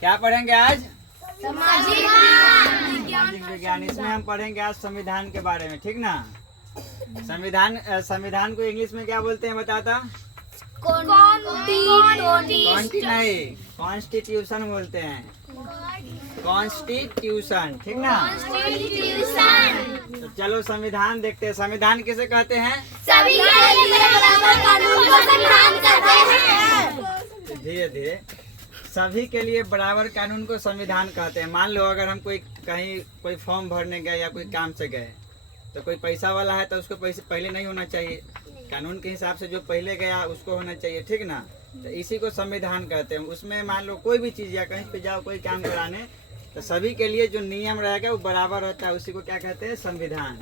क्या पढ़ेंगे आज? सामाजिक विज्ञान। इसमें हम पढ़ेंगे आज संविधान के बारे में, ठीक ना। संविधान को इंग्लिश में क्या बोलते हैं बताता? नहीं, कॉन्स्टिट्यूशन बोलते हैं। कॉन्स्टिट्यूशन, ठीक ना। तो चलो संविधान देखते हैं। संविधान किसे कहते हैं? सभी के लिए बराबर कानून को संविधान कहते हैं। धीरे धीरे। सभी के लिए बराबर कानून को संविधान कहते हैं। मान लो अगर हम कहीं कोई फॉर्म भरने गए या कोई काम से गए, तो कोई पैसा वाला है तो उसको पैसे पहले नहीं होना चाहिए। कानून के हिसाब से जो पहले गया उसको होना चाहिए, ठीक ना। तो इसी को संविधान कहते हैं। उसमें मान लो कोई भी चीज़ या कहीं पे जाओ कोई काम कराने, तो सभी के लिए जो नियम रहेगा वो बराबर होता है, उसी को क्या कहते हैं? संविधान।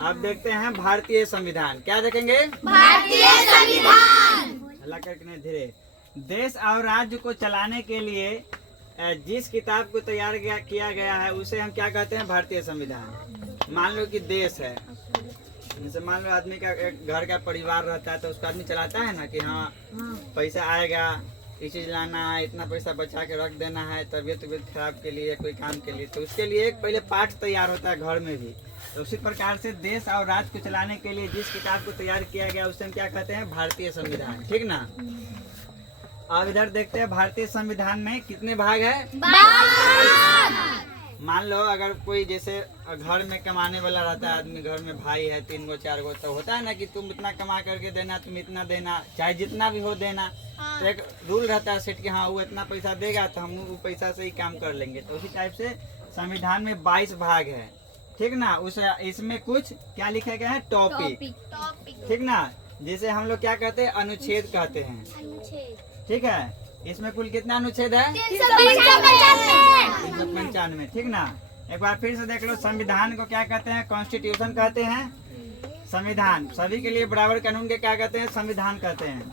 अब देखते हैं भारतीय संविधान। क्या देखेंगे? भारतीय संविधान। हल्ला करके नहीं, धीरे। देश और राज्य को चलाने के लिए जिस किताब को तैयार किया गया है उसे हम क्या कहते हैं? भारतीय संविधान। मान लो कि देश है, जैसे मान लो आदमी का एक घर का परिवार रहता है तो उसको आदमी चलाता है ना कि हाँ पैसा आएगा, ये चीज़ लाना है, इतना पैसा बचा के रख देना है तबीयत खराब के लिए, कोई काम के लिए। तो उसके लिए एक पहले पाठ तैयार होता है घर में भी। तो उसी प्रकार से देश और राज्य को चलाने के लिए जिस किताब को तैयार किया गया उसे हम क्या कहते हैं? भारतीय संविधान, ठीक ना। अब इधर देखते हैं भारतीय संविधान में कितने भाग है? मान लो अगर कोई जैसे घर में कमाने वाला रहता है आदमी, घर में भाई है 3 गो 4 गो, तो होता है ना कि तुम इतना कमा करके देना, तुम इतना देना, चाहे जितना भी हो देना। तो एक रूल रहता है सेट कि हाँ वो इतना पैसा देगा तो हम वो पैसा से ही काम कर लेंगे। तो उसी टाइप से संविधान में 22 भाग है, ठीक ना। इसमें कुछ क्या लिखा गया है? टॉपिक, ठीक ना। जिसे हम लोग क्या कहते हैं? अनुच्छेद कहते हैं, ठीक है। इसमें कुल कितना अनुच्छेद है? 395, ठीक ना। एक बार फिर से देख लो, संविधान को क्या कहते हैं? कॉन्स्टिट्यूशन कहते हैं। संविधान सभी के लिए बराबर कानून के क्या कहते हैं? संविधान कहते हैं।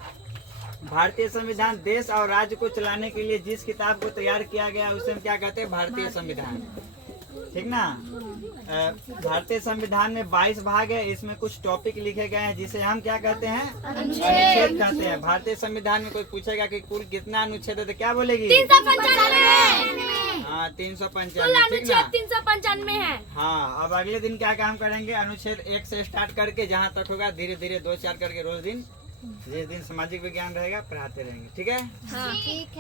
भारतीय संविधान देश और राज्य को चलाने के लिए जिस किताब को तैयार किया गया उसे हम क्या कहते हैं? भारतीय संविधान, ठीक ना। भारतीय संविधान में 22 भाग है। इसमें कुछ टॉपिक लिखे गए हैं जिसे हम क्या कहते हैं? अनुच्छेद कहते हैं। भारतीय संविधान में कोई पूछेगा कि कुल कितना अनुच्छेद है तो क्या बोलेगी? 395। हाँ 395, ठीक ना। 395 है। हाँ, अब अगले दिन क्या काम करेंगे? अनुच्छेद 1 से स्टार्ट करके जहाँ तक होगा धीरे धीरे 2-4 करके रोज दिन, जिस दिन सामाजिक विज्ञान रहेगा पढ़ाते रहेंगे, ठीक है। ठीक है।